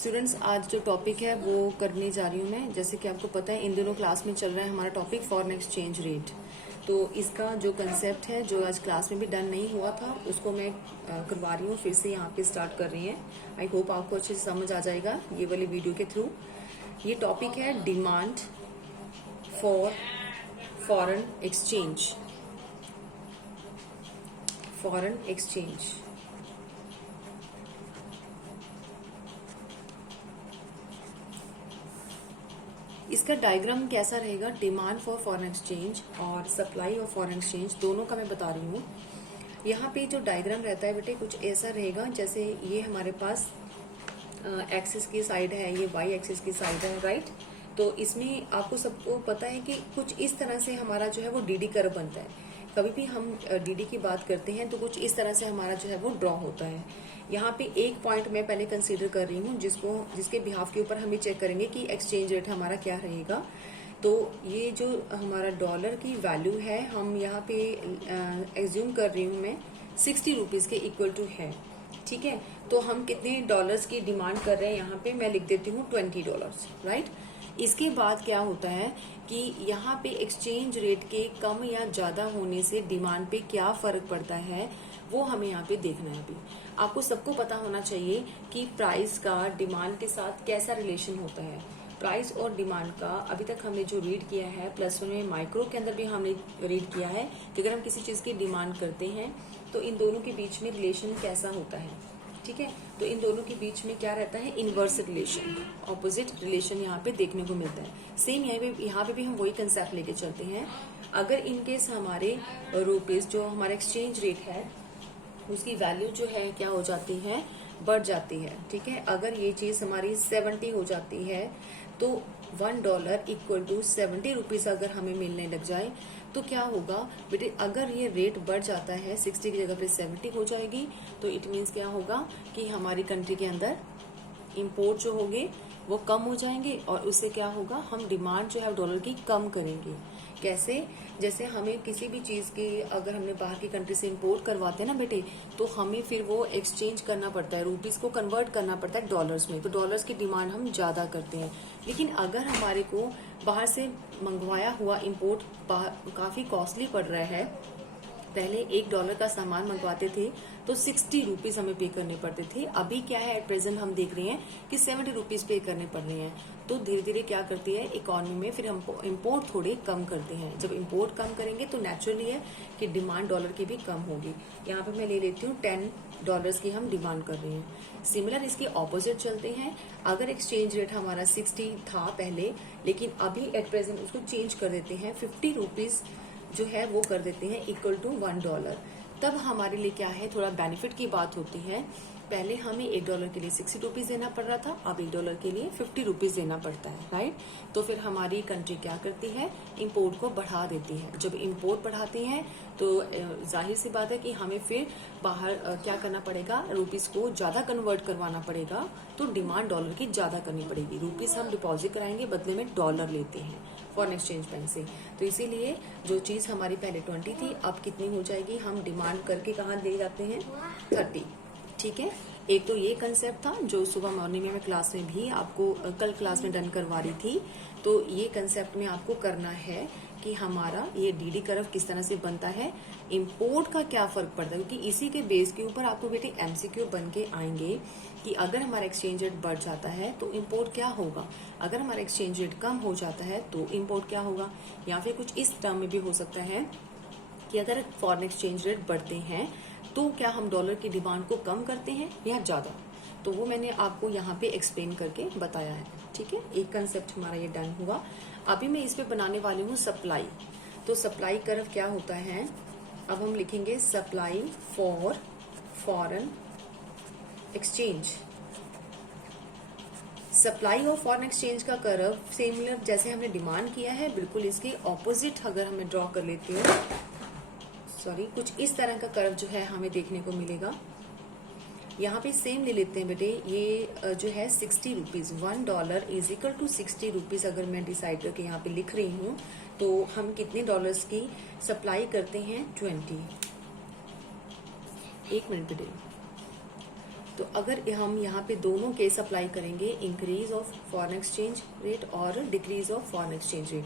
Students, आज जो topic है वो करने जा रही हूँ मैं। जैसे कि आपको पता है इन दिनों क्लास में चल रहा है हमारा टॉपिक फॉरेन एक्सचेंज रेट। तो इसका जो कंसेप्ट है जो आज क्लास में भी डन नहीं हुआ था उसको मैं करवा रही हूँ, फिर से यहाँ पे स्टार्ट कर रही हैं। आई होप आपको अच्छे से समझ आ जाएगा ये वाली वीडियो के थ्रू। ये टॉपिक है demand for foreign exchange. Foreign exchange इसका डायग्राम कैसा रहेगा, डिमांड फॉर फॉरेन एक्सचेंज और सप्लाई ऑफ फॉरेन एक्सचेंज दोनों का मैं बता रही हूँ। यहाँ पे जो डायग्राम रहता है बेटे कुछ ऐसा रहेगा, जैसे ये हमारे पास एक्सिस की साइड है, ये वाई एक्सिस की साइड है, राइट। तो इसमें आपको सबको पता है कि कुछ इस तरह से हमारा जो है वो डीडी कर्व बनता है। कभी भी हम डीडी की बात करते हैं तो कुछ इस तरह से हमारा जो है वो ड्रॉ होता है। यहाँ पे एक पॉइंट मैं पहले कंसीडर कर रही हूँ जिसके बिहाफ के ऊपर हम ये चेक करेंगे कि एक्सचेंज रेट हमारा क्या रहेगा। तो ये जो हमारा डॉलर की वैल्यू है हम यहाँ पे एज्यूम कर रही हूँ मैं 60 रुपीज के इक्वल टू है, ठीक है। तो हम कितने डॉलर्स की डिमांड कर रहे हैं यहाँ पे मैं लिख देती हूँ $20, राइट। इसके बाद क्या होता है कि यहाँ पे एक्सचेंज रेट के कम या ज्यादा होने से डिमांड पे क्या फर्क पड़ता है वो हमें यहाँ पे देखना है। अभी आपको सबको पता होना चाहिए कि प्राइस का डिमांड के साथ कैसा रिलेशन होता है। प्राइस और डिमांड का अभी तक हमने जो रीड किया है +1 में माइक्रो के अंदर भी हमने रीड किया है कि अगर हम किसी चीज की डिमांड करते हैं तो इन दोनों के बीच में रिलेशन कैसा होता है, ठीक है। तो इन दोनों के बीच में क्या रहता है, इनवर्स रिलेशन, ऑपोजिट रिलेशन यहाँ पे देखने को मिलता है। सेम यहाँ पे भी हम वही कंसेप्ट लेके चलते हैं। अगर इनकेस हमारे रुपीज जो हमारा एक्सचेंज रेट है उसकी वैल्यू जो है क्या हो जाती है, बढ़ जाती है, ठीक है। अगर ये चीज हमारी 70 हो जाती है तो $1 इक्वल टू 70 रुपीज अगर हमें मिलने लग जाए तो क्या होगा बेटे, अगर ये रेट बढ़ जाता है 60 की जगह पे 70 हो जाएगी तो इट मीन्स क्या होगा कि हमारी कंट्री के अंदर इंपोर्ट जो होंगे वो कम हो जाएंगे और उससे क्या होगा, हम डिमांड जो है डॉलर की कम करेंगे। कैसे, जैसे हमें किसी भी चीज की अगर हमने बाहर की कंट्री से इंपोर्ट करवाते हैं ना बेटे, तो हमें फिर वो एक्सचेंज करना पड़ता है, रुपीस को कन्वर्ट करना पड़ता है डॉलर्स में, तो डॉलर्स की डिमांड हम ज्यादा करते हैं। लेकिन अगर हमारे को बाहर से मंगवाया हुआ इंपोर्ट काफी कॉस्टली पड़ रहा है, पहले $1 का सामान मंगवाते थे तो 60 रुपीज हमें पे करने पड़ते थे। अभी क्या है, एट प्रेजेंट हम देख रहे हैं कि 70 रुपीज पे करने पड़ रहे हैं। तो धीरे धीरे क्या करती है इकोनॉमी में, फिर हम इम्पोर्ट थोड़े कम करते हैं। जब इम्पोर्ट कम करेंगे तो नेचुरली है कि डिमांड डॉलर की भी कम होगी। यहाँ पे मैं ले लेती हूँ $10 की हम डिमांड कर रहे हैं। सिमिलर इसके ऑपोजिट चलते हैं। अगर एक्सचेंज रेट हमारा 60 था पहले, लेकिन अभी एट प्रेजेंट उसको चेंज कर देते हैं 50 रुपीज जो है वो कर देते हैं इक्वल टू $1, तब हमारे लिए क्या है, थोड़ा बेनिफिट की बात होती है। पहले हमें $1 के लिए 60 रुपीज देना पड़ रहा था, अब $1 के लिए 50 रुपीज देना पड़ता है, राइट। तो फिर हमारी कंट्री क्या करती है, इंपोर्ट को बढ़ा देती है। जब इंपोर्ट बढ़ाती है तो जाहिर सी बात है कि हमें फिर बाहर क्या करना पड़ेगा, रुपीज को ज्यादा कन्वर्ट करवाना पड़ेगा, तो डिमांड डॉलर की ज्यादा करनी पड़ेगी। रुपीज हम डिपॉजिट कराएंगे, बदले में डॉलर लेते हैं फॉरेन एक्सचेंज बैंक से। तो इसीलिए जो चीज हमारी पहले 20 थी अब कितनी हो जाएगी, हम डिमांड करके कहाँ दे जाते हैं 30, ठीक है। एक तो ये कंसेप्ट था जो सुबह मॉर्निंग में मैं क्लास में भी आपको कल क्लास में डन करवा रही थी। तो ये कंसेप्ट में आपको करना है कि हमारा ये डीडी कर्व किस तरह से बनता है, इंपोर्ट का क्या फर्क पड़ता है, क्योंकि इसी के बेस के ऊपर आपको बेटे एमसीक्यू बन के आएंगे कि अगर हमारा एक्सचेंज रेट बढ़ जाता है तो इंपोर्ट क्या होगा, अगर हमारा एक्सचेंज रेट कम हो जाता है तो इंपोर्ट क्या होगा। या फिर कुछ इस टर्म में भी हो सकता है कि अगर फॉरेन एक्सचेंज रेट बढ़ते हैं तो क्या हम डॉलर की डिमांड को कम करते हैं या ज्यादा। तो वो मैंने आपको यहाँ पे एक्सप्लेन करके बताया है, ठीक है। एक कंसेप्ट हमारा ये डन हुआ। अभी मैं इस पे बनाने वाली हूँ सप्लाई। तो सप्लाई कर्व क्या होता है, अब हम लिखेंगे supply for foreign exchange. Supply of foreign exchange का कर्व सिमिलर जैसे हमने डिमांड किया है, बिल्कुल इसके ऑपोजिट अगर हमें ड्रॉ कर लेती हूँ, सॉरी, कुछ इस तरह का कर्व जो है हमें देखने को मिलेगा। यहाँ पे सेम ले लेते हैं बेटे, ये जो है 60 rupees, $1 is equal to 60 rupees अगर मैं डिसाइड करके यहाँ पे लिख रही हूँ तो हम कितने डॉलर्स की सप्लाई करते हैं 20। एक मिनट बेटे, तो अगर हम यहाँ पे दोनों केस अप्लाई करेंगे, increase of foreign exchange rate और decrease of foreign exchange rate.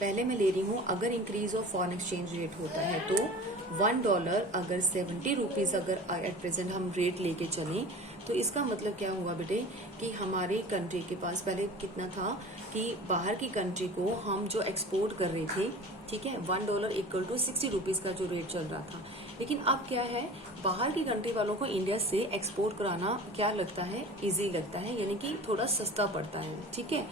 पहले मैं ले रही हूँ, अगर increase of foreign exchange rate होता है तो $1 अगर 70 रुपीज अगर एट प्रेजेंट हम रेट लेके चलें, तो इसका मतलब क्या हुआ बेटे कि हमारी कंट्री के पास पहले कितना था कि बाहर की कंट्री को हम जो एक्सपोर्ट कर रहे थे, ठीक है, $1 इक्वल टू 60 रुपीज का जो रेट चल रहा था। लेकिन अब क्या है, बाहर की कंट्री वालों को इंडिया से एक्सपोर्ट कराना क्या लगता है, इजी लगता है, यानी कि थोड़ा सस्ता पड़ता है। ठीक है,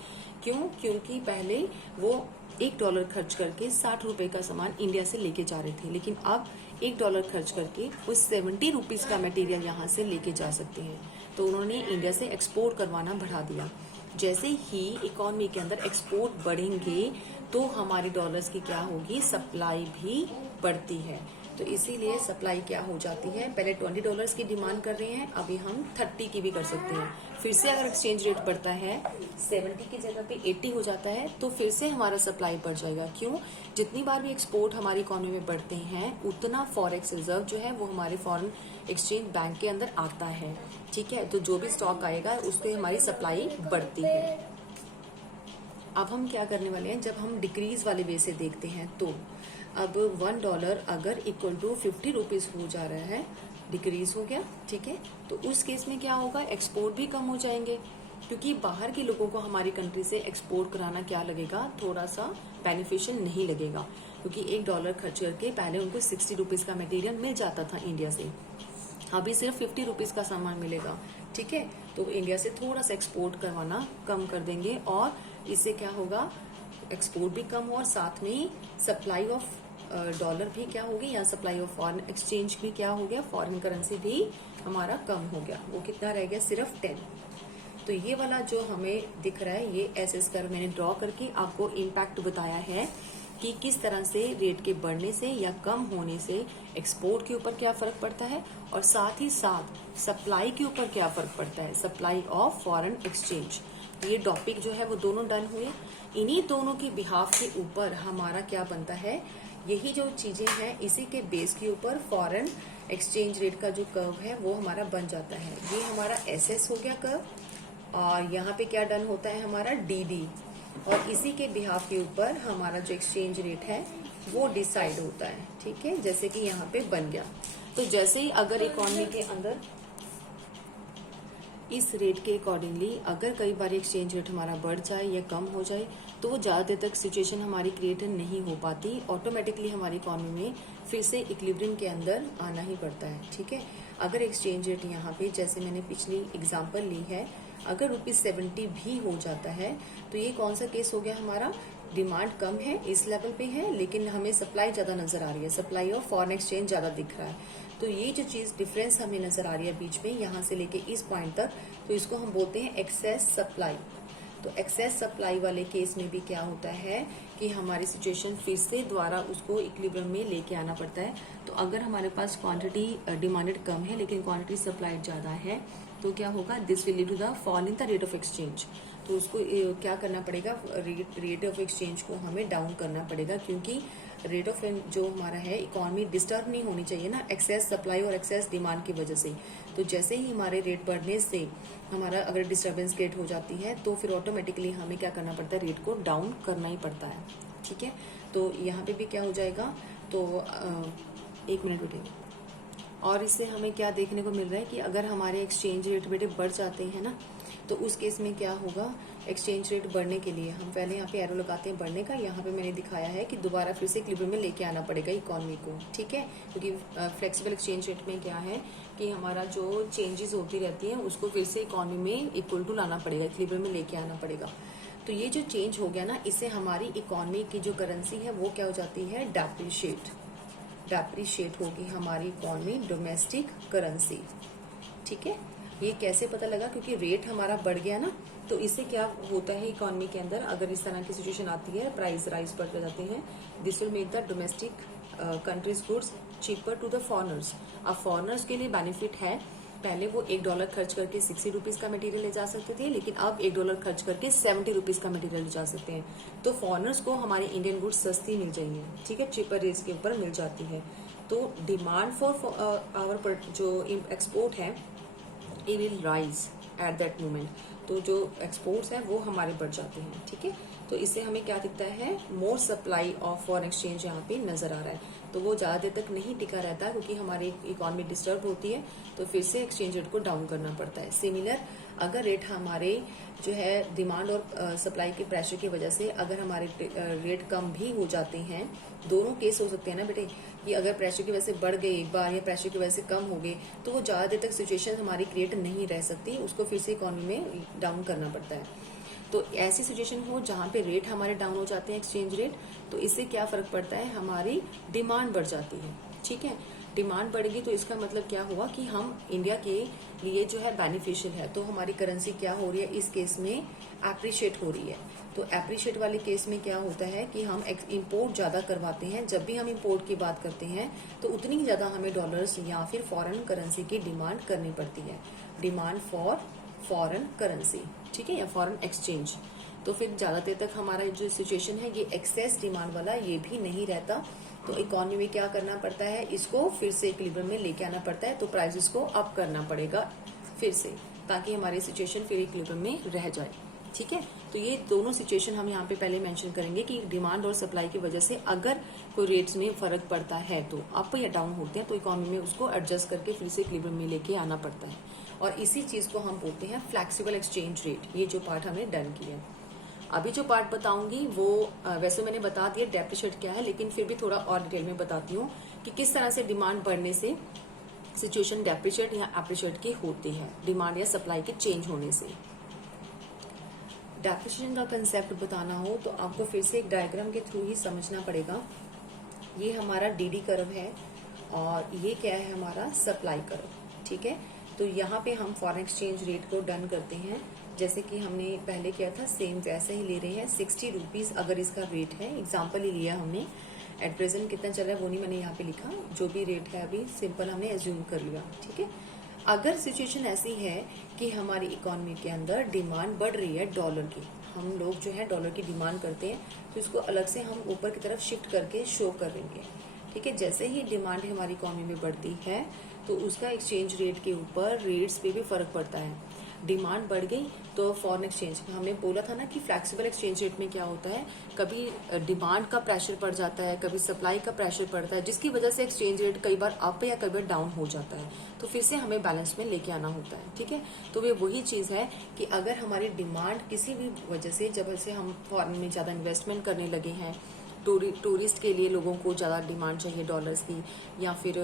क्यों? क्योंकि पहले वो $1 खर्च करके 60 रुपए का सामान इंडिया से लेके जा रहे थे, लेकिन अब $1 खर्च करके वो 70 रुपीज का मटेरियल यहाँ से लेके जा सकते हैं। तो उन्होंने इंडिया से एक्सपोर्ट करवाना बढ़ा दिया। जैसे ही इकोनॉमी के अंदर एक्सपोर्ट बढ़ेंगे तो हमारे डॉलर्स की क्या होगी, सप्लाई भी बढ़ती है। तो इसीलिए सप्लाई क्या हो जाती है, पहले $20 की डिमांड कर रहे हैं, अभी हम 30 की भी कर सकते हैं। फिर से अगर एक्सचेंज रेट बढ़ता है, 70 की जगह पे 80 हो जाता है, तो फिर से हमारा सप्लाई बढ़ जाएगा। क्यों? जितनी बार भी एक्सपोर्ट हमारी इकोनॉमी में बढ़ते हैं, उतना फॉरेक्स रिजर्व जो है वो हमारे फॉरेन एक्सचेंज बैंक के अंदर आता है। ठीक है, तो जो भी स्टॉक आएगा उससे हमारी सप्लाई बढ़ती है। अब हम क्या करने वाले हैं, जब हम डिक्रीज वाले वे से देखते हैं तो अब $1 अगर इक्वल टू 50 रुपीज हो जा रहा है, डिक्रीज हो गया, ठीक है, तो उस केस में क्या होगा, एक्सपोर्ट भी कम हो जाएंगे, क्योंकि बाहर के लोगों को हमारी कंट्री से एक्सपोर्ट कराना क्या लगेगा, थोड़ा सा बेनिफिशियल नहीं लगेगा, क्योंकि $1 खर्च करके पहले उनको 60 रुपीज का मटेरियल मिल जाता था इंडिया से, अभी सिर्फ 50 रुपीज का सामान मिलेगा। ठीक है, तो इंडिया से थोड़ा सा एक्सपोर्ट करवाना कम कर देंगे और इससे क्या होगा, एक्सपोर्ट भी कम हो और साथ में ही सप्लाई ऑफ डॉलर भी क्या होगी, या सप्लाई ऑफ फॉरेन एक्सचेंज भी क्या हो गया, फॉरेन करेंसी भी हमारा कम हो गया। वो कितना रह गया, सिर्फ 10। तो ये वाला जो हमें दिख रहा है, ये एसएस कर मैंने ड्रॉ करके आपको इम्पैक्ट बताया है कि किस तरह से रेट के बढ़ने से या कम होने से एक्सपोर्ट के ऊपर क्या फर्क पड़ता है और साथ ही साथ सप्लाई के ऊपर क्या फर्क पड़ता है, सप्लाई ऑफ फॉरेन एक्सचेंज। ये टॉपिक जो है वो दोनों डन हुए। इन्हीं दोनों की बिहाफ के ऊपर हमारा क्या बनता है, यही जो चीजें हैं इसी के बेस के ऊपर फॉरेन एक्सचेंज रेट का जो कर्व है वो हमारा बन जाता है। ये हमारा एसएस हो गया कर्व, और यहाँ पे क्या डन होता है, हमारा डीडी, और इसी के बिहाफ के ऊपर हमारा जो एक्सचेंज रेट है वो डिसाइड होता है। ठीक है, जैसे कि यहाँ पे बन गया। तो जैसे ही अगर इकोनॉमी के अंदर इस रेट के अकॉर्डिंगली अगर कई बार एक्सचेंज रेट हमारा बढ़ जाए या कम हो जाए, तो वो ज़्यादा देर तक सिचुएशन हमारी क्रिएट नहीं हो पाती, ऑटोमेटिकली हमारी इकोनॉमी में फिर से इक्विलिब्रियम के अंदर आना ही पड़ता है। ठीक है, अगर एक्सचेंज रेट यहाँ पे जैसे मैंने पिछली एग्जांपल ली है, अगर ₹70 भी हो जाता है, तो ये कौन सा केस हो गया, हमारा डिमांड कम है, इस लेवल पे है, लेकिन हमें सप्लाई ज़्यादा नजर आ रही है, सप्लाई ऑफ फॉरेन एक्सचेंज ज़्यादा दिख रहा है। तो ये जो चीज़ डिफरेंस हमें नजर आ रही है बीच में, यहाँ से लेके इस पॉइंट तक, तो इसको हम बोलते हैं एक्सेस सप्लाई। तो एक्सेस सप्लाई वाले केस में भी क्या होता है कि हमारी सिचुएशन फिर से द्वारा उसको इक्विलिब्रियम में लेके आना पड़ता है। तो अगर हमारे पास क्वांटिटी डिमांडेड कम है लेकिन क्वांटिटी सप्लाइड ज़्यादा है, तो क्या होगा, this will lead to the fall in the rate of exchange. तो उसको क्या करना पड़ेगा, रेट ऑफ एक्सचेंज को हमें डाउन करना पड़ेगा, क्योंकि रेट ऑफ जो हमारा है, इकोनॉमी डिस्टर्ब नहीं होनी चाहिए ना एक्सेस सप्लाई और एक्सेस डिमांड की वजह से। तो जैसे ही हमारे रेट बढ़ने से हमारा अगर डिस्टर्बेंस क्रिएट हो जाती है, तो फिर ऑटोमेटिकली हमें क्या करना पड़ता है, रेट को डाउन करना ही पड़ता है। ठीक है, तो यहाँ पे भी क्या हो जाएगा, तो 1 मिनट बेटे। और इससे हमें क्या देखने को मिल रहा है कि अगर हमारे एक्सचेंज रेट बेटे बढ़ जाते हैं ना, तो उस केस में क्या होगा, एक्सचेंज रेट बढ़ने के लिए हम पहले यहाँ पे एरो लगाते हैं बढ़ने का, यहाँ पे मैंने दिखाया है कि दोबारा फिर से इक्विलिब्रियम में लेके आना पड़ेगा इकोनॉमी को। ठीक है, क्योंकि फ्लेक्सिबल एक्सचेंज रेट में क्या है कि हमारा जो चेंजेस होती रहती हैं उसको फिर से इकोनॉमी में इक्वल टू लाना पड़ेगा, इक्विलिब्रियम में लेके आना पड़ेगा। तो ये जो चेंज हो गया ना, इससे हमारी इकोनॉमी की जो करेंसी है वो क्या हो जाती है, डेप्रिशिएट होगी हमारी इकोनॉमी, डोमेस्टिक करेंसी। ठीक है, ये कैसे पता लगा, क्योंकि रेट हमारा बढ़ गया ना, तो इससे क्या होता है इकोनॉमी के अंदर, अगर इस तरह की सिचुएशन आती है, प्राइस राइज बढ़ते जाते हैं, this will make the domestic countries goods cheaper to the foreigners. अब फॉरनर्स के लिए बेनिफिट है, पहले वो $1 खर्च करके 60 रुपीज का मटेरियल ले जा सकते थे, लेकिन अब $1 खर्च करके 70 रुपीज का मटेरियल ले जा सकते हैं। तो फॉरनर्स को हमारी इंडियन गुड्स सस्ती मिल जाएंगी। ठीक है, चीपर रेट्स के ऊपर मिल जाती है। तो डिमांड फॉर आवर जो एक्सपोर्ट है it will rise at that moment। तो जो एक्सपोर्ट्स है वो हमारे बढ़ जाते हैं, ठीक है। तो इससे हमें क्या दिखता है, मोर सप्लाई ऑफ फॉरेन एक्सचेंज यहाँ पे नजर आ रहा है। तो वो ज्यादा देर तक नहीं टिका रहता क्योंकि हमारी इकोनॉमी डिस्टर्ब होती है, तो फिर से एक्सचेंज रेट को डाउन करना पड़ता है। सिमिलर अगर रेट हमारे जो है डिमांड और सप्लाई के प्रेशर की वजह से अगर हमारे रेट कम भी हो जाते हैं, दोनों केस हो सकते हैं ना बेटे, कि अगर प्रेशर की वजह से बढ़ गए एक बार या प्रेशर की वजह से कम हो गए, तो वो ज्यादा देर तक सिचुएशन हमारी क्रिएट नहीं रह सकती, उसको फिर से इकोनॉमी में डाउन करना पड़ता है। तो ऐसी सिचुएशन हो जहाँ पे रेट हमारे डाउन हो जाते हैं, एक्सचेंज रेट, तो इससे क्या फर्क पड़ता है, हमारी डिमांड बढ़ जाती है, ठीक है। डिमांड बढ़ेगी तो इसका मतलब क्या हुआ कि हम इंडिया के लिए जो है बेनिफिशियल है, तो हमारी करेंसी क्या हो रही है, इस केस में एप्रिशिएट हो रही है। तो एप्रिशिएट वाले केस में क्या होता है कि हम इंपोर्ट ज्यादा करवाते हैं। जब भी हम इंपोर्ट की बात करते हैं तो उतनी ही ज्यादा हमें डॉलर्स या फिर फॉरेन करेंसी की डिमांड करनी पड़ती है, डिमांड फॉर फॉरेन करेंसी, ठीक है, या फॉरेन एक्सचेंज। तो फिर ज्यादा देर तक हमारा जो सिचुएशन है ये एक्सेस डिमांड वाला ये भी नहीं रहता, तो इकोनॉमी में क्या करना पड़ता है, इसको फिर से इक्विलिब्रियम में लेके आना पड़ता है। तो प्राइसेस को अप करना पड़ेगा फिर से, ताकि हमारी सिचुएशन फिर इक्विलिब्रियम में रह जाए, ठीक है। तो ये दोनों सिचुएशन हम यहाँ पे पहले मेंशन करेंगे कि डिमांड और सप्लाई की वजह से अगर कोई रेट्स में फर्क पड़ता है तो अप या डाउन होते हैं, तो इकोनॉमी में उसको एडजस्ट करके फिर से इक्विलिब्रियम में लेके आना पड़ता है। और इसी चीज को हम बोलते हैं फ्लेक्सिबल एक्सचेंज रेट। ये जो पार्ट हमने डन किया। अभी जो पार्ट बताऊंगी वो वैसे मैंने बता दिया डेप्रिशिएट क्या है, लेकिन फिर भी थोड़ा और डिटेल में बताती हूँ कि किस तरह से डिमांड बढ़ने से सिचुएशन डेप्रिशिएट या एप्रिशिएट की होती है, डिमांड या सप्लाई के चेंज होने से। डेप्रिशिएशन का कंसेप्ट बताना हो तो आपको फिर से एक डायग्राम के थ्रू ही समझना पड़ेगा। ये हमारा डीडी कर्व है और ये क्या है, हमारा सप्लाई कर्व, ठीक है। तो यहाँ पे हम फॉरेन एक्सचेंज रेट को डन करते हैं जैसे कि हमने पहले किया था, सेम वैसे ही ले रहे हैं। 60 रुपीज अगर इसका रेट है, एग्जाम्पल ही लिया हमने, एट प्रेजेंट कितना चल रहा है वो नहीं मैंने यहाँ पे लिखा, जो भी रेट है अभी सिंपल हमने एज्यूम कर लिया, ठीक है। अगर सिचुएशन ऐसी है कि हमारी इकोनॉमी के अंदर डिमांड बढ़ रही है डॉलर की, हम लोग जो है डॉलर की डिमांड करते हैं, तो इसको अलग से हम ऊपर की तरफ शिफ्ट करके शो करेंगे, ठीक है। जैसे ही डिमांड हमारी इकोनॉमी में बढ़ती है तो उसका एक्सचेंज रेट के ऊपर रेट्स पे भी फर्क पड़ता है। डिमांड बढ़ गई तो फॉरेन एक्सचेंज, हमने बोला था ना कि फ्लेक्सिबल एक्सचेंज रेट में क्या होता है, कभी डिमांड का प्रेशर पड़ जाता है, कभी सप्लाई का प्रेशर पड़ता है, जिसकी वजह से एक्सचेंज रेट कई बार अप या कई बार डाउन हो जाता है, तो फिर से हमें बैलेंस में लेके आना होता है, ठीक है। तो वे वही चीज है कि अगर हमारी डिमांड किसी भी वजह से, जब से हम फॉरेन में ज्यादा इन्वेस्टमेंट करने लगे हैं, टूरिस्ट के लिए लोगों को ज़्यादा डिमांड चाहिए डॉलर्स की, या फिर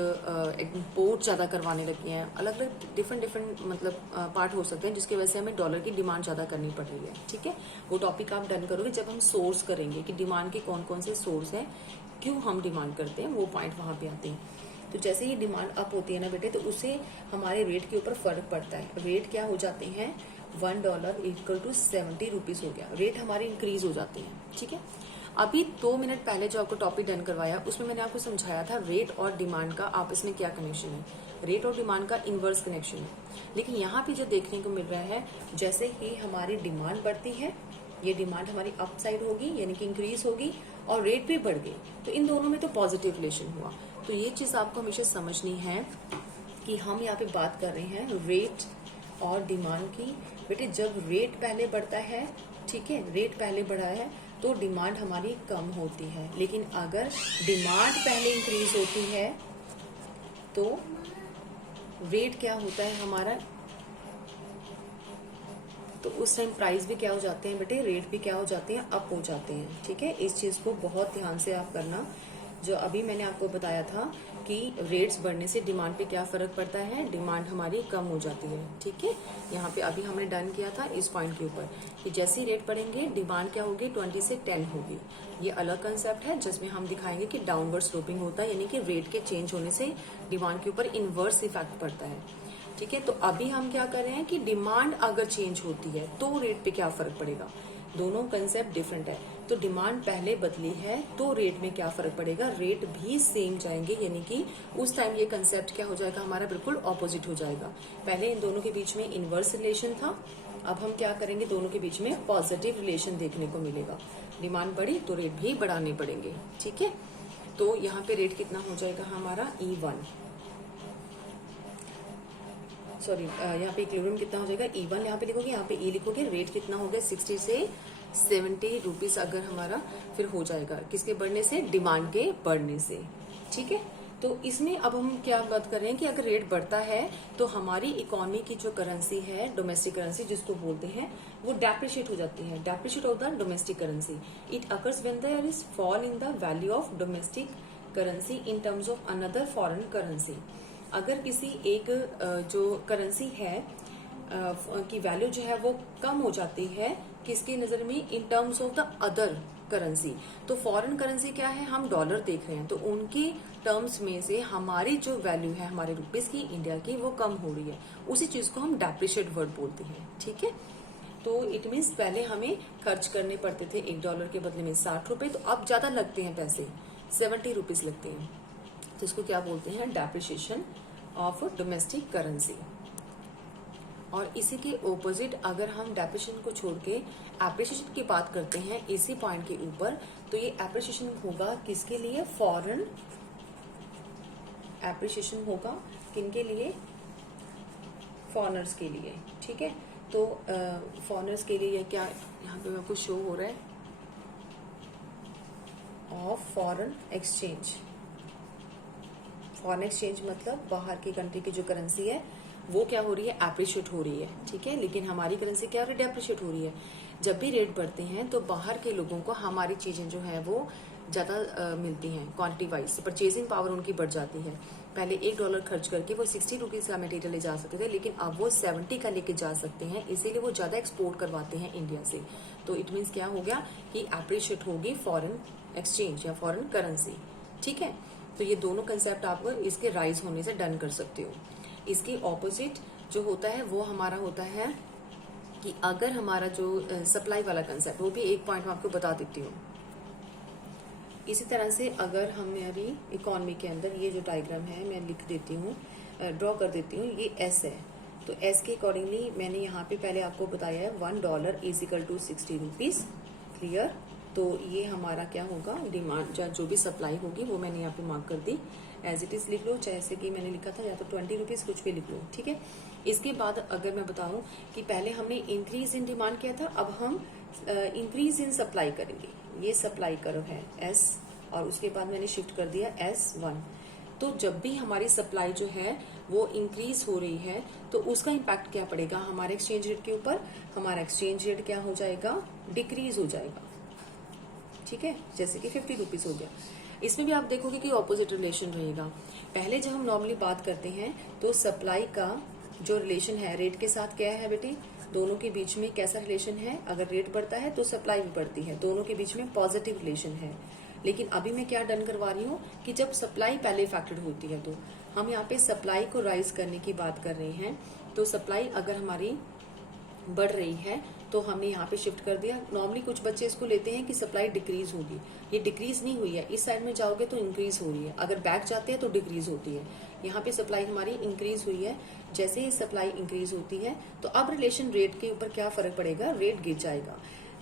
इम्पोर्ट ज़्यादा करवाने लगे हैं, अलग अलग डिफरेंट मतलब पार्ट हो सकते हैं जिसकी वजह से हमें डॉलर की डिमांड ज़्यादा करनी पड़ रही है, ठीक है। वो टॉपिक आप डन करोगे जब हम सोर्स करेंगे कि डिमांड के कौन कौन से सोर्स हैं, क्यों हम डिमांड करते हैं, वो पॉइंट वहाँ पे आते हैं। तो जैसे ही डिमांड अप होती है ना बेटे, तो उससे हमारे रेट के ऊपर फर्क पड़ता है। रेट क्या हो जाते हैं, $1 इक्वल टू 70 रुपीज हो गया, रेट हमारे इंक्रीज हो जाते हैं, ठीक है। अभी 2 मिनट पहले जो आपको टॉपिक डन करवाया उसमें मैंने आपको समझाया था रेट और डिमांड का आपस में क्या कनेक्शन है, रेट और डिमांड का इनवर्स कनेक्शन है। लेकिन यहाँ पे जो देखने को मिल रहा है, जैसे ही हमारी डिमांड बढ़ती है, ये डिमांड हमारी अप साइड होगी यानी कि इंक्रीज होगी, और रेट भी बढ़ गई, तो इन दोनों में तो पॉजिटिव रिलेशन हुआ। तो ये चीज आपको हमेशा समझनी है कि हम यहाँ पे बात कर रहे हैं रेट और डिमांड की। बेटे जब रेट पहले बढ़ता है, ठीक है, रेट पहले बढ़ा है तो डिमांड हमारी कम होती है, लेकिन अगर डिमांड पहले इंक्रीज होती है तो रेट क्या होता है हमारा, तो उस टाइम प्राइस भी क्या हो जाते हैं बेटे, रेट भी क्या हो जाते हैं, अप हो जाते हैं, ठीक है। इस चीज को बहुत ध्यान से आप करना। जो अभी मैंने आपको बताया था कि रेट्स बढ़ने से डिमांड पे क्या फर्क पड़ता है, डिमांड हमारी कम हो जाती है, ठीक है। यहाँ पे अभी हमने डन किया था इस पॉइंट के ऊपर कि जैसे ही रेट बढ़ेंगे डिमांड क्या होगी, 20 से 10 होगी। ये अलग कंसेप्ट है जिसमें हम दिखाएंगे कि डाउनवर्ड स्लोपिंग होता है, यानी कि रेट के चेंज होने से डिमांड के ऊपर इनवर्स इफेक्ट पड़ता है, ठीक है। तो अभी हम क्या कर रहे हैं कि डिमांड अगर चेंज होती है तो रेट पे क्या फर्क पड़ेगा, दोनों कंसेप्ट डिफरेंट है। तो डिमांड पहले बदली है तो रेट में क्या फर्क पड़ेगा, रेट भी सेम जाएंगे, यानी कि उस टाइम ये कंसेप्ट क्या हो जाएगा, हमारा बिल्कुल ऑपोजिट हो जाएगा। पहले इन दोनों के बीच में इनवर्स रिलेशन था, अब हम क्या करेंगे, दोनों के बीच में पॉजिटिव रिलेशन देखने को मिलेगा। डिमांड बढ़ी तो रेट भी बढ़ाने पड़ेंगे, ठीक है। तो यहाँ पे रेट कितना हो जाएगा हमारा E1, सॉरी यहाँ पे इक्विलिब्रियम कितना हो जाएगा, E1 यहाँ पे लिखोगे, यहाँ पे E लिखोगे, रेट कितना हो गया 60 से 70 रुपीज अगर हमारा फिर हो जाएगा, किसके बढ़ने से, डिमांड के बढ़ने से। ठीक है, तो इसमें अब हम क्या बात कर रहे हैं कि अगर रेट बढ़ता है तो हमारी इकोनॉमी की जो करेंसी है, डोमेस्टिक करेंसी जिसको बोलते हैं, वो डेप्रिशिएट हो जाती है। Depreciate of the domestic currency, it occurs when there is fall in the value of domestic currency in terms of another foreign currency. अगर किसी एक जो करेंसी है की वैल्यू जो है वो कम हो जाती है किसकी नजर में, इन terms of the other currency. तो फॉरेन करेंसी क्या है, हम डॉलर देख रहे हैं, तो उनके टर्म्स में से हमारी जो वैल्यू है हमारे रुपीस की, इंडिया की, वो कम हो रही है, उसी चीज को हम डेप्रिशिएट वर्ड बोलते हैं। ठीक है, तो इट मीन्स पहले हमें खर्च करने पड़ते थे $1 के बदले में 60 रुपए, तो अब ज्यादा लगते हैं पैसे, 70 रुपीज लगते हैं, तो इसको क्या बोलते हैं, डेप्रिशिएशन ऑफ डोमेस्टिक करेंसी। और इसी के ओपोजिट अगर हम डेप्रिशिएशन को छोड़ के एप्रिशिएशन की बात करते हैं इसी पॉइंट के ऊपर, तो ये एप्रिशिएशन होगा किसके लिए, फॉरेन एप्रिशिएशन होगा किनके लिए, फॉरेनर्स के लिए। ठीक है, तो फॉरेनर्स के लिए क्या यहाँ पे आपको शो हो रहा है, of foreign exchange. Foreign exchange मतलब बाहर की कंट्री की जो करेंसी है वो क्या हो रही है, एप्रिशिएट हो रही है। ठीक है, लेकिन हमारी करेंसी क्या हो रही है, डेप्रिशिएट हो रही है। जब भी रेट बढ़ते हैं तो बाहर के लोगों को हमारी चीजें जो है वो ज्यादा मिलती हैं, क्वांटिटी वाइज परचेजिंग पावर उनकी बढ़ जाती है। पहले $1 खर्च करके वो 60 रुपीज का मटेरियल ले जा सकते थे, लेकिन अब वो 70 का लेके जा सकते हैं, इसीलिए वो ज्यादा एक्सपोर्ट करवाते हैं इंडिया से। तो इट मीन्स क्या हो गया कि एप्रिशिएट होगी फॉरेन एक्सचेंज या फॉरेन करेंसी। ठीक है, तो ये दोनों कंसेप्ट आप इसके राइज होने से डन कर सकते हो। इसके ऑपोजिट जो होता है वो हमारा होता है कि अगर हमारा जो सप्लाई वाला कंसेप्ट, वो भी एक पॉइंट मैं आपको बता देती हूँ। इसी तरह से अगर हमारी इकोनॉमी के अंदर ये जो डायग्राम है मैं लिख देती हूँ, ड्रॉ कर देती हूँ, ये एस है, तो एस के अकॉर्डिंगली मैंने यहाँ पे पहले आपको बताया है $1 is equal to 60 rupees. Clear, तो ये हमारा क्या होगा, डिमांड जो भी सप्लाई होगी वो मैंने यहाँ पे मार्क कर दी, एज इट इज लिख लो, जैसे कि मैंने लिखा था, या तो 20 रुपीज कुछ भी लिख लो। ठीक है, इसके बाद अगर मैं बताऊं कि पहले हमने इंक्रीज इन डिमांड किया था, अब हम इंक्रीज इन सप्लाई करेंगे। ये सप्लाई कर्व है S, और उसके बाद मैंने शिफ्ट कर दिया S1। तो जब भी हमारी सप्लाई जो है वो इंक्रीज हो रही है तो उसका इम्पैक्ट क्या पड़ेगा हमारे एक्सचेंज रेट के ऊपर, हमारा एक्सचेंज रेट क्या हो जाएगा, डिक्रीज हो जाएगा। ठीक है, जैसे कि 50 रुपीज हो गया। इसमें भी आप देखोगे कि ऑपोजिट रिलेशन रहेगा। पहले जब हम नॉर्मली बात करते हैं तो सप्लाई का जो रिलेशन है रेट के साथ क्या है बेटे, दोनों के बीच में कैसा रिलेशन है, अगर रेट बढ़ता है तो सप्लाई भी बढ़ती है, दोनों के बीच में पॉजिटिव रिलेशन है। लेकिन अभी मैं क्या डन करवा रही हूँ कि जब सप्लाई पहले इफेक्टेड होती है, तो हम यहाँ पे सप्लाई को राइज करने की बात कर रहे हैं। तो सप्लाई अगर हमारी बढ़ रही है तो हमने यहाँ पे शिफ्ट कर दिया। नॉर्मली कुछ बच्चे इसको लेते हैं कि सप्लाई डिक्रीज होगी, ये डिक्रीज नहीं हुई है, इस साइड में जाओगे तो इंक्रीज हो रही है, अगर बैक जाते हैं तो डिक्रीज होती है। यहाँ पे सप्लाई हमारी इंक्रीज हुई है, जैसे ही सप्लाई इंक्रीज होती है तो अब रिलेशन रेट के ऊपर क्या फर्क पड़ेगा, रेट गिर जाएगा।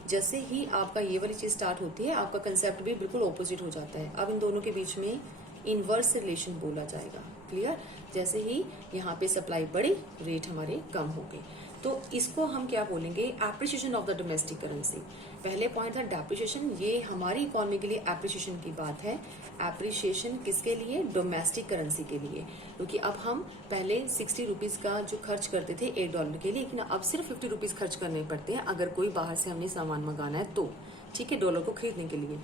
जैसे ही आपका ये वाली चीज स्टार्ट होती है आपका कंसेप्ट भी बिल्कुल ऑपोजिट हो जाता है। अब इन दोनों के बीच में इनवर्स रिलेशन बोला जाएगा। क्लियर, जैसे ही यहाँ पे सप्लाई बढ़ी रेट हमारे कम हो गए, तो इसको हम क्या बोलेंगे, appreciation of the domestic currency. पहले पॉइंट था डेप्रिसिएशन, ये हमारी इकोनॉमी के लिए एप्रिसिएशन की बात है। एप्रिसिएशन किसके लिए, डोमेस्टिक करेंसी के लिए, क्योंकि अब हम पहले 60 रुपीज का जो खर्च करते थे $1 के लिए, लेकिन अब सिर्फ 50 रुपीज खर्च करने पड़ते हैं अगर कोई बाहर से हमने सामान मंगाना है तो, ठीक है, डॉलर को खरीदने के लिए।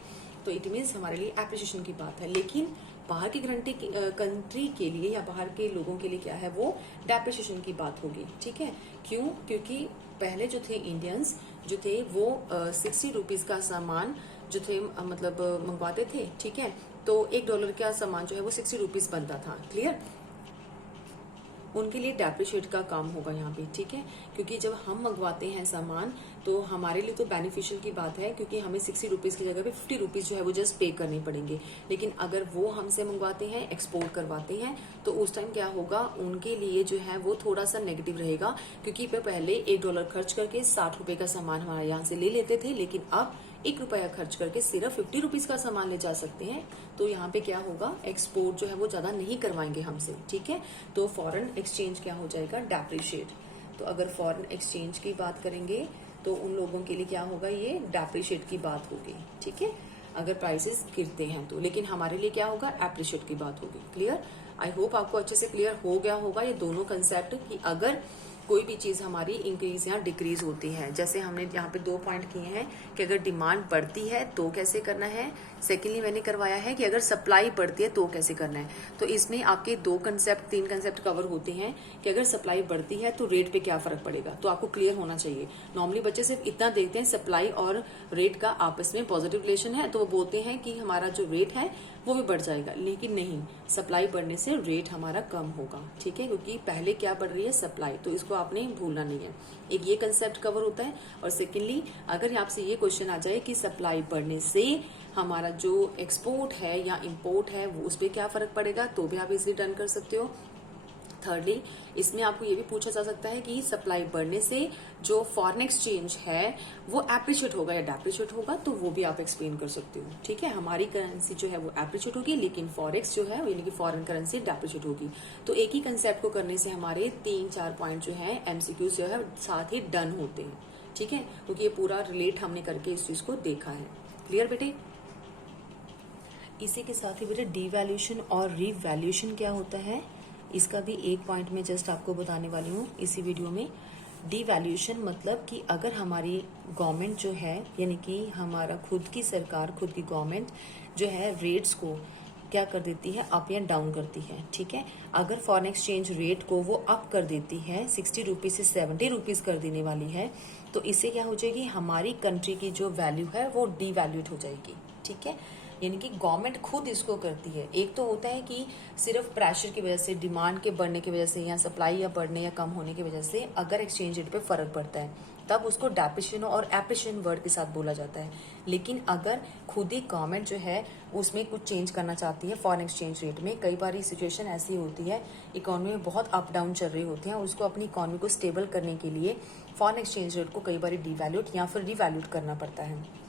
तो इट मीन्स हमारे लिए एप्रिसिएशन की बात है। लेकिन बाहर की कंट्री के लिए या बाहर के लोगों के लिए क्या है, वो डेप्रिसिएशन की बात होगी। ठीक है, क्यों, क्योंकि पहले जो थे इंडियंस जो थे वो 60 रुपीज का सामान जो थे मतलब मंगवाते थे। ठीक है, तो $1 का सामान जो है वो 60 रुपीज बनता था। क्लियर, उनके लिए डेप्रिशिएट का काम होगा यहाँ पे। ठीक है, क्योंकि जब हम मंगवाते हैं सामान तो हमारे लिए तो बेनिफिशियल की बात है, क्योंकि हमें 60 रुपीज की जगह पे 50 रुपीज जो है वो जस्ट पे करने पड़ेंगे। लेकिन अगर वो हमसे मंगवाते हैं, एक्सपोर्ट करवाते हैं, तो उस टाइम क्या होगा, उनके लिए जो है वो थोड़ा सा नेगेटिव रहेगा, क्योंकि वे पहले $1 खर्च करके 60 रुपए का सामान हमारे यहाँ से ले लेते थे, लेकिन अब ₹1 खर्च करके सिर्फ 50 रुपीज का सामान ले जा सकते हैं, तो यहाँ पे क्या होगा, एक्सपोर्ट जो है वो ज्यादा नहीं करवाएंगे हमसे, ठीक है। तो फॉरेन एक्सचेंज क्या हो जाएगा, डेप्रिशिएट। तो अगर फॉरेन एक्सचेंज की बात करेंगे तो उन लोगों के लिए क्या होगा, ये डेप्रिशिएट की बात होगी, ठीक है, अगर प्राइसेस गिरते हैं तो। लेकिन हमारे लिए क्या होगा, एप्रिशिएट की बात होगी। क्लियर? आई होप आपको अच्छे से क्लियर हो गया होगा ये दोनों कंसेप्ट, कि अगर कोई भी चीज हमारी इंक्रीज या डिक्रीज होती है, जैसे हमने यहाँ पे 2 पॉइंट किए हैं कि अगर डिमांड बढ़ती है तो कैसे करना है, सेकेंडली मैंने करवाया है कि अगर सप्लाई बढ़ती है तो कैसे करना है। तो इसमें आपके 3 कंसेप्ट कवर होते हैं कि अगर सप्लाई बढ़ती है तो रेट पे क्या फर्क पड़ेगा, तो आपको क्लियर होना चाहिए। नॉर्मली बच्चे सिर्फ इतना देखते हैं सप्लाई और रेट का आपस में पॉजिटिव रिलेशन है, तो वो बोलते हैं कि हमारा जो रेट है वो भी बढ़ जाएगा, लेकिन नहीं, सप्लाई बढ़ने से रेट हमारा कम होगा, ठीक है, क्योंकि पहले क्या बढ़ रही है, सप्लाई, तो इसको आपने भूलना नहीं है। एक ये कंसेप्ट कवर होता है। और सेकेंडली अगर आपसे ये क्वेश्चन आ जाए कि सप्लाई बढ़ने से हमारा जो एक्सपोर्ट है या इंपोर्ट है वो उस पर क्या फर्क पड़ेगा, तो भी आप इजिली डन कर सकते हो। थर्डली इसमें आपको ये भी पूछा जा सकता है कि सप्लाई बढ़ने से जो फॉरेन एक्सचेंज है वो एप्रिशिएट होगा या डेप्रिशिएट होगा, तो वो भी आप एक्सप्लेन कर सकते हो, ठीक है। हमारी करेंसी जो है वो एप्रिशिएट होगी, लेकिन फॉरेक्स जो है यानी कि फॉरेन करेंसी डेप्रिशिएट होगी। तो एक ही कंसेप्ट को करने से हमारे 3-4 पॉइंट जो है एमसीक्यूज जो है साथ ही डन होते हैं, ठीक है, क्योंकि ये पूरा रिलेट हमने करके इस चीज को देखा है। क्लियर बेटे? इसी के साथ ही बेटे डीवैल्यूएशन और रीवैल्यूएशन क्या होता है, इसका भी एक पॉइंट में जस्ट आपको बताने वाली हूँ इसी वीडियो में। डीवैल्यूएशन मतलब कि अगर हमारी गवर्नमेंट जो है यानी कि हमारा खुद की सरकार, खुद की गवर्नमेंट जो है रेट्स को क्या कर देती है, अप या डाउन करती है, ठीक है। अगर फॉरेन एक्सचेंज रेट को वो अप कर देती है, 60 रुपीज से 70 रुपीज कर देने वाली है, तो इससे क्या हो जाएगी, हमारी कंट्री की जो वैल्यू है वो डीवैल्यूड हो जाएगी, ठीक है। यानी कि गवर्नमेंट खुद इसको करती है। एक तो होता है कि सिर्फ प्रेशर की वजह से, डिमांड के बढ़ने की वजह से या सप्लाई या बढ़ने या कम होने की वजह से अगर एक्सचेंज रेट पे फर्क पड़ता है, तब उसको डेप्रिशिएशन और एप्रिशिएशन वर्ड के साथ बोला जाता है। लेकिन अगर खुद ही गवर्नमेंट जो है उसमें कुछ चेंज करना चाहती है फॉरेन एक्सचेंज रेट में, कई बार सिचुएशन ऐसी होती है, इकोनॉमी में बहुत अप डाउन चल रही होती है, उसको अपनी इकोनॉमी को स्टेबल करने के लिए फॉरेन एक्सचेंज रेट को कई बार डिवैल्यूट या फिर रिवैल्यूट करना पड़ता है।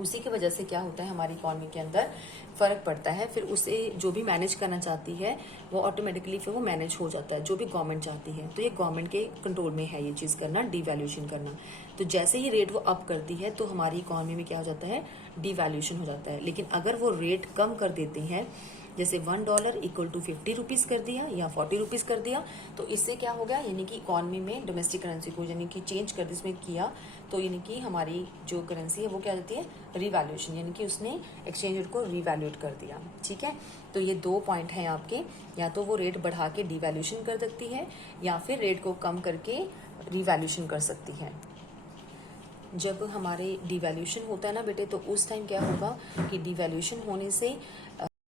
उसी की वजह से क्या होता है, हमारी इकोनॉमी के अंदर फर्क पड़ता है, फिर उसे जो भी मैनेज करना चाहती है वो ऑटोमेटिकली फिर वो मैनेज हो जाता है, जो भी गवर्नमेंट चाहती है। तो ये गवर्नमेंट के कंट्रोल में है ये चीज करना, डीवैल्यूएशन करना। तो जैसे ही रेट वो अप करती है तो हमारी इकोनॉमी में क्या हो जाता है, डीवैल्यूएशन हो जाता है। लेकिन अगर वो रेट कम कर देती है, जैसे $1 इक्वल टू 50 रुपीज कर दिया या 40 रुपीज कर दिया, तो इससे क्या हो गया, यानी कि इकोनॉमी में डोमेस्टिक करेंसी को यानी कि चेंज कर इसमें किया, तो यानी कि हमारी जो करेंसी है वो क्या होती है, रिवैल्यूएशन, यानी कि उसने एक्सचेंज रेट को रिवैल्यूएट कर दिया, ठीक है। तो ये 2 पॉइंट हैं आपके, या तो वो रेट बढ़ा के डिवैल्यूएशन कर सकती है या फिर रेट को कम करके रिवैल्यूएशन कर सकती है। जब हमारे डिवैल्यूएशन होता है ना बेटे, तो उस टाइम क्या होगा कि डिवैल्यूएशन होने से